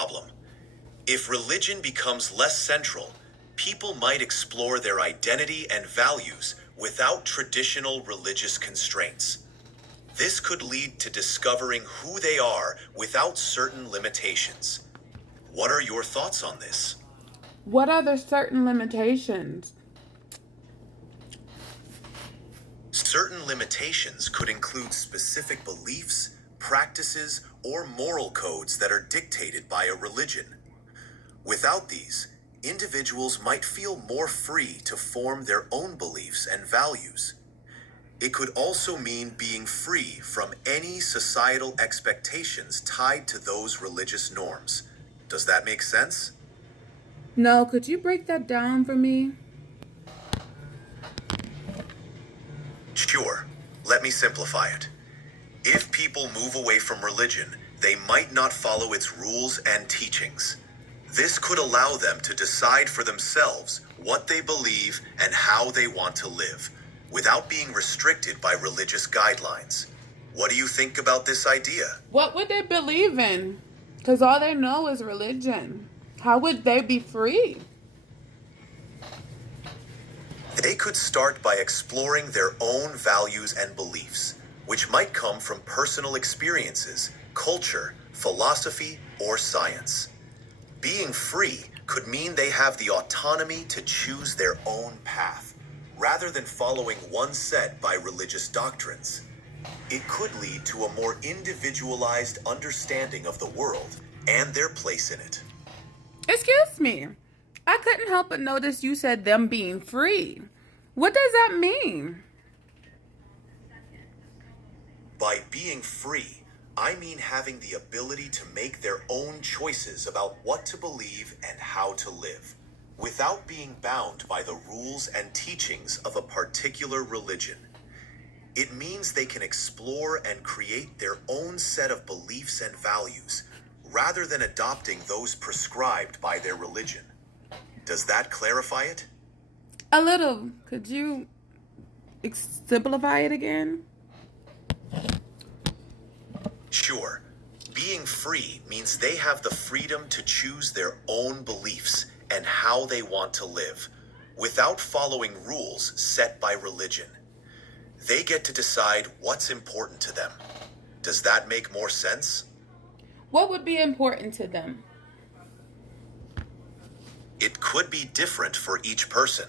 problem. If religion becomes less central, people might explore their identity and values without traditional religious constraints. This could lead to discovering who they are without certain limitations. What are your thoughts on this? What are the certain limitations? Certain limitations could include specific beliefs, practices, or moral codes that are dictated by a religion. Without these, individuals might feel more free to form their own beliefs and values. It could also mean being free from any societal expectations tied to those religious norms. Does that make sense? No, could you break that down for me? Sure. Let me simplify it. If people move away from religion, they might not follow its rules and teachings. This could allow them to decide for themselves what they believe and how they want to live, without being restricted by religious guidelines. What do you think about this idea? What would they believe in? Because all they know is religion. How would they be free? They could start by exploring their own values and beliefs, which might come from personal experiences, culture, philosophy, or science. Being free could mean they have the autonomy to choose their own path, rather than following one set by religious doctrines. It could lead to a more individualized understanding of the world and their place in it. Excuse me. I couldn't help but notice you said them being free. What does that mean? By being free, I mean having the ability to make their own choices about what to believe and how to live, without being bound by the rules and teachings of a particular religion. It means they can explore and create their own set of beliefs and values, rather than adopting those prescribed by their religion. Does that clarify it? A little. Could you simplify it again? Sure. Being free means they have the freedom to choose their own beliefs and how they want to live, without following rules set by religion. They get to decide what's important to them. Does that make more sense? What would be important to them? It could be different for each person.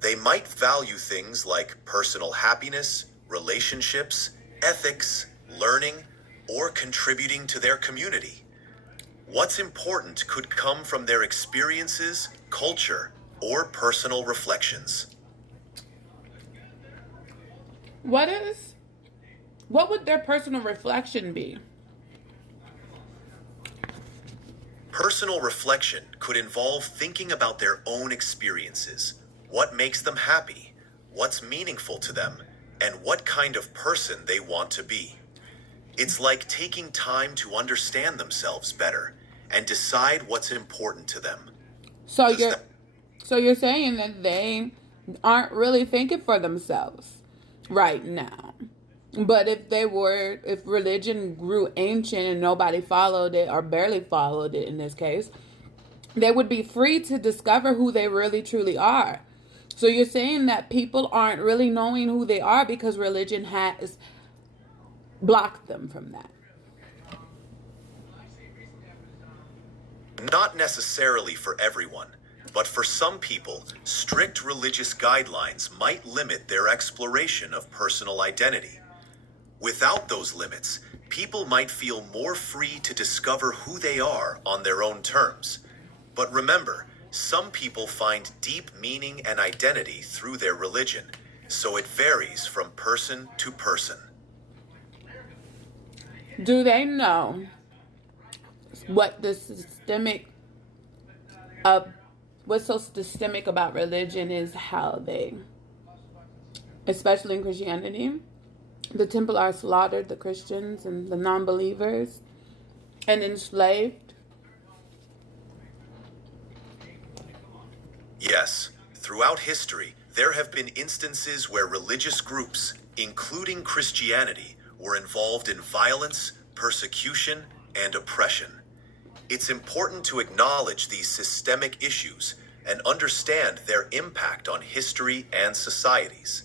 They might value things like personal happiness, relationships, ethics, learning, or contributing to their community. What's important could come from their experiences, culture, or personal reflections. What would their personal reflection be? Personal reflection could involve thinking about their own experiences, what makes them happy, what's meaningful to them, and what kind of person they want to be. It's like taking time to understand themselves better and decide what's important to them. So Does you're that- so you're saying that they aren't really thinking for themselves right now. But if religion grew ancient and nobody followed it or barely followed it in this case, they would be free to discover who they really truly are. So you're saying that people aren't really knowing who they are because religion has blocked them from that. Not necessarily for everyone, but for some people, strict religious guidelines might limit their exploration of personal identity. Without those limits, people might feel more free to discover who they are on their own terms. But remember, some people find deep meaning and identity through their religion, so it varies from person to person. Do they know what the systemic of what's so systemic about religion is how they, especially in Christianity, the Templars slaughtered the Christians and the non-believers and enslaved? Yes, throughout history, there have been instances where religious groups, including Christianity, were involved in violence, persecution, and oppression. It's important to acknowledge these systemic issues and understand their impact on history and societies.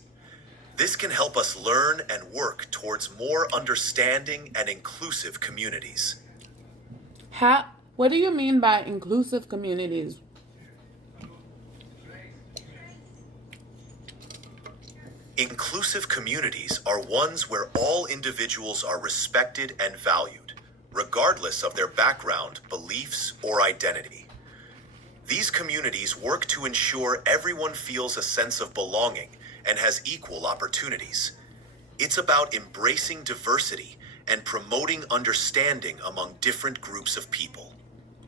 This can help us learn and work towards more understanding and inclusive communities. How, what do you mean by inclusive communities? Inclusive communities are ones where all individuals are respected and valued, regardless of their background, beliefs, or identity. These communities work to ensure everyone feels a sense of belonging and has equal opportunities. It's about embracing diversity and promoting understanding among different groups of people.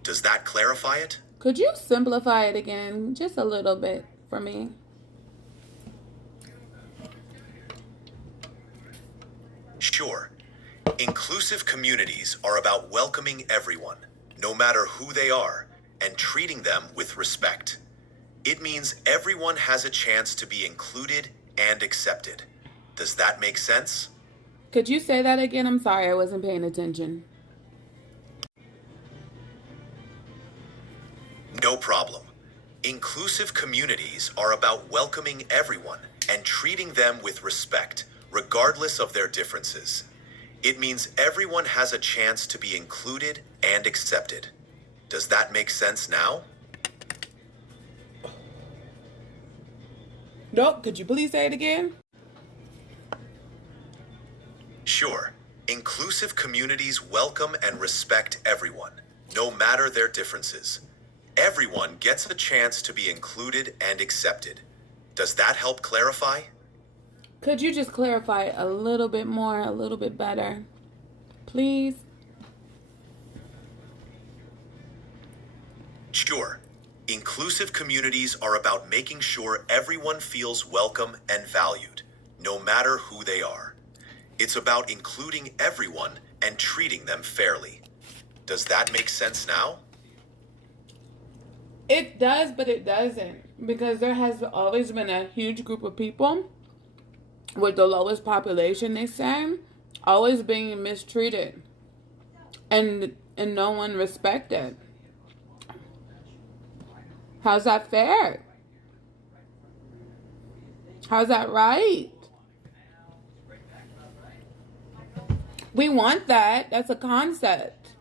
Does that clarify it? Could you simplify it again just a little bit for me? Sure. Inclusive communities are about welcoming everyone, no matter who they are, and treating them with respect. It means everyone has a chance to be included and accepted. Does that make sense? Could you say that again? I'm sorry, I wasn't paying attention. No problem. Inclusive communities are about welcoming everyone and treating them with respect, regardless of their differences. It means everyone has a chance to be included and accepted. Does that make sense now? No, could you please say it again? Sure. Inclusive communities welcome and respect everyone, no matter their differences. Everyone gets a chance to be included and accepted. Does that help clarify? Could you just clarify it a little bit more, a little bit better? Please? Sure. Inclusive communities are about making sure everyone feels welcome and valued, no matter who they are. It's about including everyone and treating them fairly. Does that make sense now? It does, but it doesn't. Because there has always been a huge group of people with the lowest population, they say, always being mistreated and no one respected. How's that fair? How's that right? We want that. That's a concept.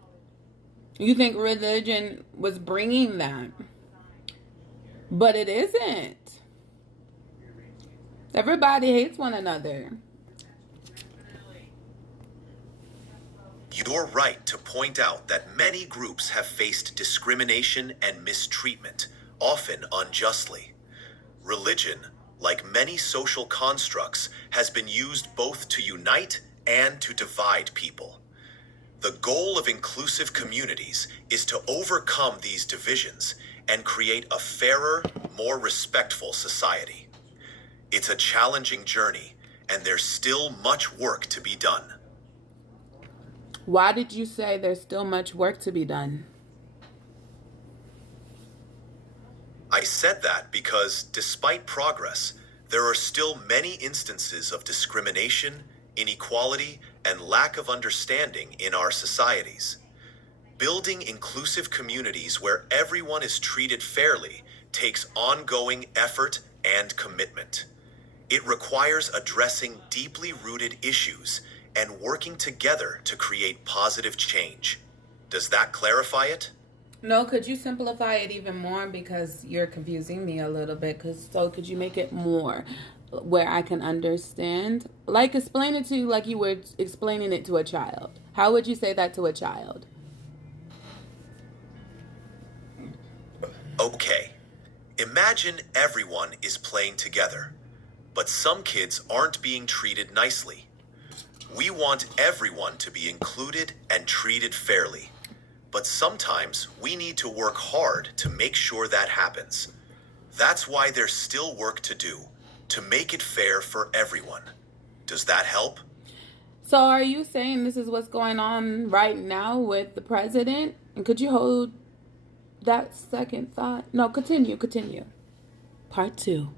You think religion was bringing that, but it isn't. Everybody hates one another. You're right to point out that many groups have faced discrimination and mistreatment, often unjustly. Religion, like many social constructs, has been used both to unite and to divide people. The goal of inclusive communities is to overcome these divisions and create a fairer, more respectful society. It's a challenging journey, and there's still much work to be done. Why did you say there's still much work to be done? I said that because, despite progress, there are still many instances of discrimination, inequality, and lack of understanding in our societies. Building inclusive communities where everyone is treated fairly takes ongoing effort and commitment. It requires addressing deeply rooted issues and working together to create positive change. Does that clarify it? No, could you simplify it even more because you're confusing me a little bit? So could you make it more where I can understand? Like explain it to you like you were explaining it to a child. How would you say that to a child? Okay. Imagine everyone is playing together, but some kids aren't being treated nicely. We want everyone to be included and treated fairly. But sometimes we need to work hard to make sure that happens. That's why there's still work to do, to make it fair for everyone. Does that help? So are you saying this is what's going on right now with the president? And could you hold that second thought? No, continue. Part 2.